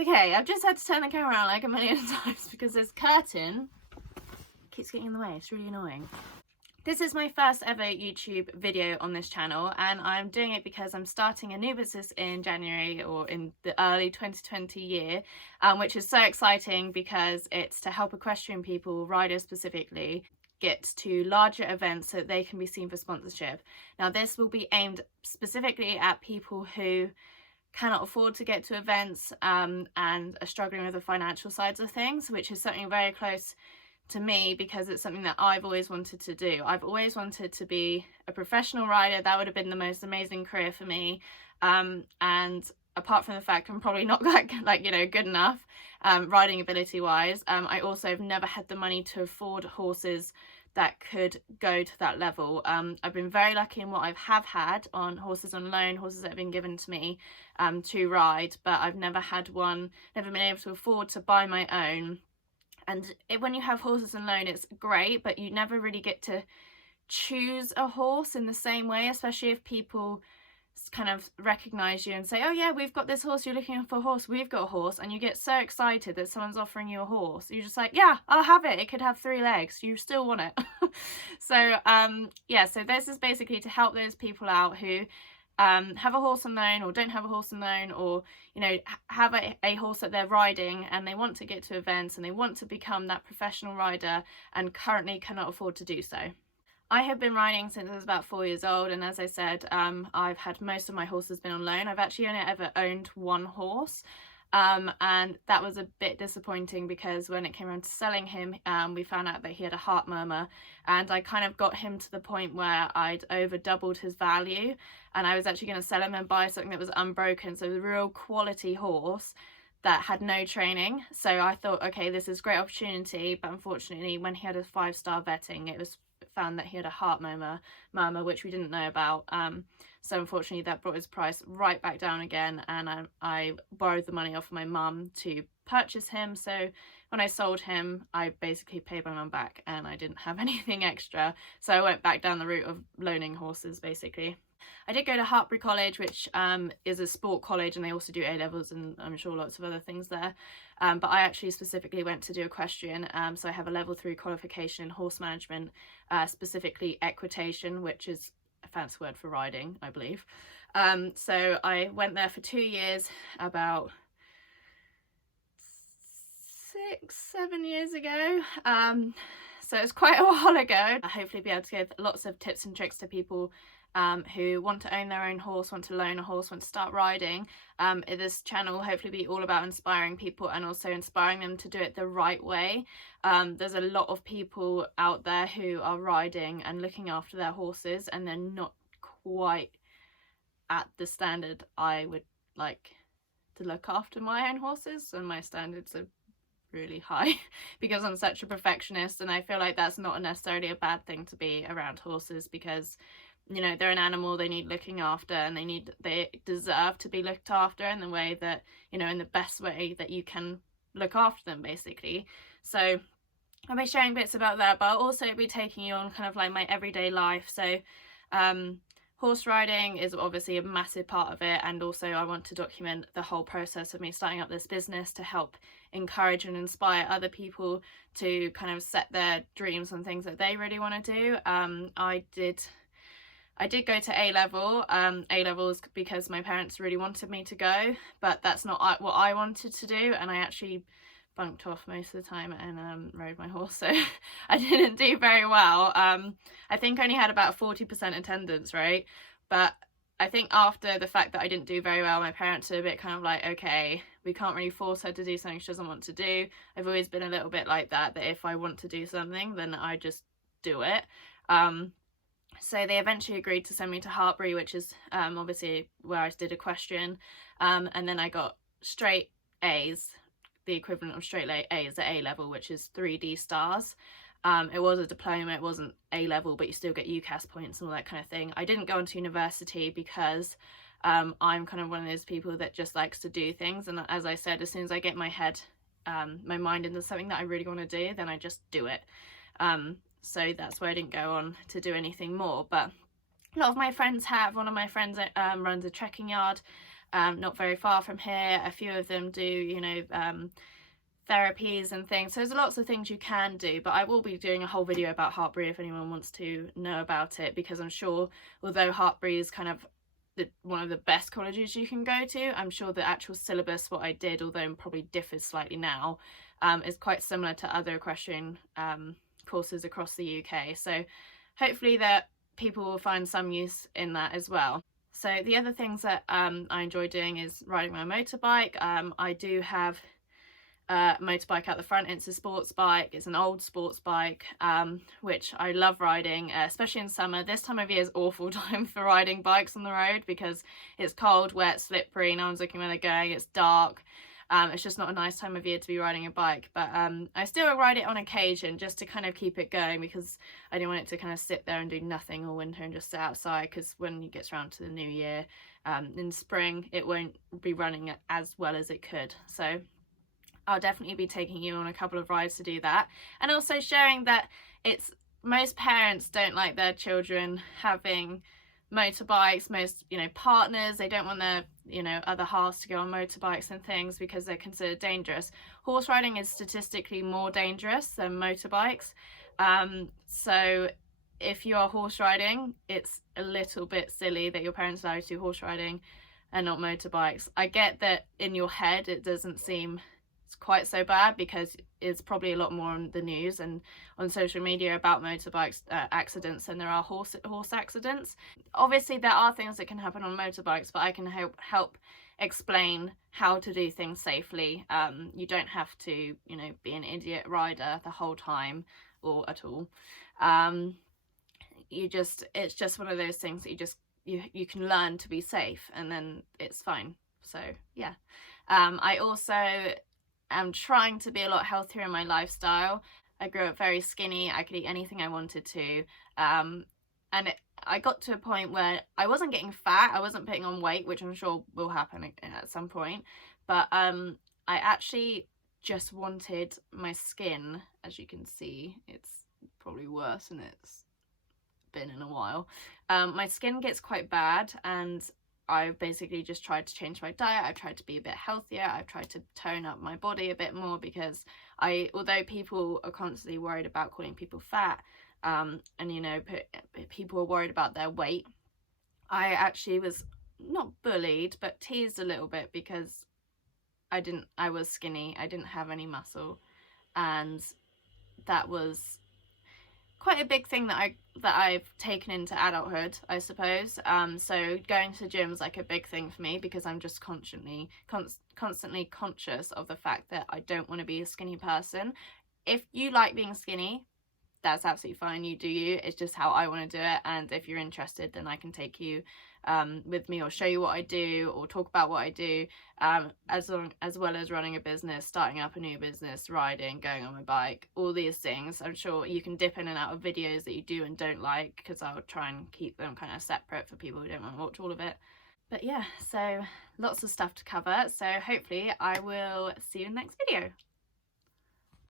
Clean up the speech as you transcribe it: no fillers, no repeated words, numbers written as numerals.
Okay, I've just had to turn the camera around like a million times because this curtain keeps getting in the way. It's really annoying. This is my first ever YouTube video on this channel, and I'm doing it because I'm starting a new business in January, or in the early 2020 year, which is so exciting because it's to help equestrian people, riders specifically, get to larger events so that they can be seen for sponsorship. Now this will be aimed specifically at people who cannot afford to get to events and are struggling with the financial sides of things, which is something very close to me because it's something that I've always wanted to do. I've always wanted to be a professional rider. That would have been the most amazing career for me. And apart from the fact I'm probably not good enough riding ability wise, I also have never had the money to afford horses that could go to that level. I've been very lucky in what I have had on horses on loan, horses that have been given to me to ride, but I've never been able to afford to buy my own. And when you have horses on loan, it's great, but you never really get to choose a horse in the same way, especially if people kind of recognize you and say, oh yeah, we've got this horse, you're looking for a horse, we've got a horse, and you get so excited that someone's offering you a horse. You're just like, yeah, I'll have it. It could have 3 legs. You still want it. So yeah, so this is basically to help those people out who have a horse on loan or don't have a horse on loan, or have a horse that they're riding and they want to get to events and they want to become that professional rider and currently cannot afford to do so. I have been riding since I was about 4 years old, and as I said, I've had most of my horses been on loan. I've actually only ever owned one horse, and that was a bit disappointing because when it came around to selling him, we found out that he had a heart murmur, and I kind of got him to the point where I'd over doubled his value, and I was actually going to sell him and buy something that was unbroken, so a real quality horse that had no training. So I thought, okay, this is a great opportunity, but unfortunately when he had a 5-star vetting, it was found that he had a heart murmur, which we didn't know about. So unfortunately that brought his price right back down again, and I borrowed the money off my mum to purchase him. So when I sold him, I basically paid my mum back and I didn't have anything extra. So I went back down the route of loaning horses basically. I did go to Hartbury College, which is a sport college, and they also do A-levels and I'm sure lots of other things there. But I actually specifically went to do equestrian, so I have a level 3 qualification in horse management, specifically equitation, which is a fancy word for riding, I believe. So I went there for 2 years, about 6-7 years ago. So it's quite a while ago. I'll hopefully be able to give lots of tips and tricks to people who want to own their own horse, want to loan a horse, want to start riding. This channel will hopefully be all about inspiring people and also inspiring them to do it the right way. There's a lot of people out there who are riding and looking after their horses, and they're not quite at the standard I would like to look after my own horses, and my standards are really high because I'm such a perfectionist, and I feel like that's not necessarily a bad thing to be around horses, because they're an animal, they need looking after, and they deserve to be looked after in the way that, in the best way that you can look after them basically. So I'll be sharing bits about that, but I'll also be taking you on kind of like my everyday life. So horse riding is obviously a massive part of it, and also I want to document the whole process of me starting up this business to help encourage and inspire other people to kind of set their dreams on things that they really want to do. I did go to A-levels because my parents really wanted me to go, but that's not what I wanted to do, and I actually bunked off most of the time and rode my horse, so I didn't do very well. I think I only had about 40% attendance, right? But I think after the fact that I didn't do very well, my parents are a bit kind of like, okay, we can't really force her to do something she doesn't want to do. I've always been a little bit like that if I want to do something, then I just do it. So they eventually agreed to send me to Hartbury, which is obviously where I did equestrian, and then I got straight A's, the equivalent of straight A's at A-level, which is 3D stars. It was a diploma, it wasn't A-level, but you still get UCAS points and all that kind of thing. I didn't go on to university because I'm kind of one of those people that just likes to do things, and as I said, as soon as I get my mind into something that I really want to do, then I just do it. So that's why I didn't go on to do anything more, but a lot of my friends have. One of my friends runs a trekking yard, not very far from here. A few of them do, you know, therapies and things. So there's lots of things you can do, but I will be doing a whole video about Hartpury if anyone wants to know about it, because I'm sure although Hartpury is kind of one of the best colleges you can go to, I'm sure the actual syllabus, what I did, although probably differs slightly now, is quite similar to other equestrian courses across the UK. So hopefully that people will find some use in that as well. So the other things that I enjoy doing is riding my motorbike. I do have motorbike out the front. It's a sports bike. It's an old sports bike, which I love riding, especially in summer. This time of year is awful time for riding bikes on the road because it's cold, wet, slippery, no one's looking where they're going, it's dark. It's just not a nice time of year to be riding a bike, but I still ride it on occasion just to kind of keep it going, because I don't want it to kind of sit there and do nothing all winter and just sit outside, because when it gets around to the new year, in spring, it won't be running as well as it could. So I'll definitely be taking you on a couple of rides to do that, and also showing that most parents don't like their children having motorbikes. Most, you know, partners, they don't want their, you know, other halves to go on motorbikes and things because they're considered dangerous. Horse riding is statistically more dangerous than motorbikes, so if you are horse riding, it's a little bit silly that your parents allow you to do horse riding and not motorbikes. I get that in your head it doesn't seem quite so bad because it's probably a lot more on the news and on social media about motorbikes accidents than there are horse accidents. Obviously there are things that can happen on motorbikes, but I can help explain how to do things safely. You don't have to, you know, be an idiot rider the whole time or at all. It's just one of those things that you can learn to be safe, and then it's fine. So yeah. I also am trying to be a lot healthier in my lifestyle. I grew up very skinny. I could eat anything I wanted to, and I got to a point where I wasn't getting fat, I wasn't putting on weight, which I'm sure will happen at some point, but I actually just wanted my skin, as you can see, it's probably worse than it's been in a while. My skin gets quite bad, and I've basically just tried to change my diet. I've tried to be a bit healthier. I've tried to tone up my body a bit more, because although people are constantly worried about calling people fat, and you know, people are worried about their weight, I actually was not bullied but teased a little bit because I was skinny. I didn't have any muscle, and that was quite a big thing that I've taken into adulthood, I suppose. So going to the gym is like a big thing for me, because I'm just constantly conscious of the fact that I don't want to be a skinny person. If you like being skinny, that's absolutely fine, you do you. It's just how I want to do it, and if you're interested, then I can take you with me, or show you what I do, or talk about what I do, as well as running a business, starting up a new business, riding, going on my bike, all these things. I'm sure you can dip in and out of videos that you do and don't like, because I'll try and keep them kind of separate for people who don't want to watch all of it. But yeah, so lots of stuff to cover, so hopefully I will see you in the next video.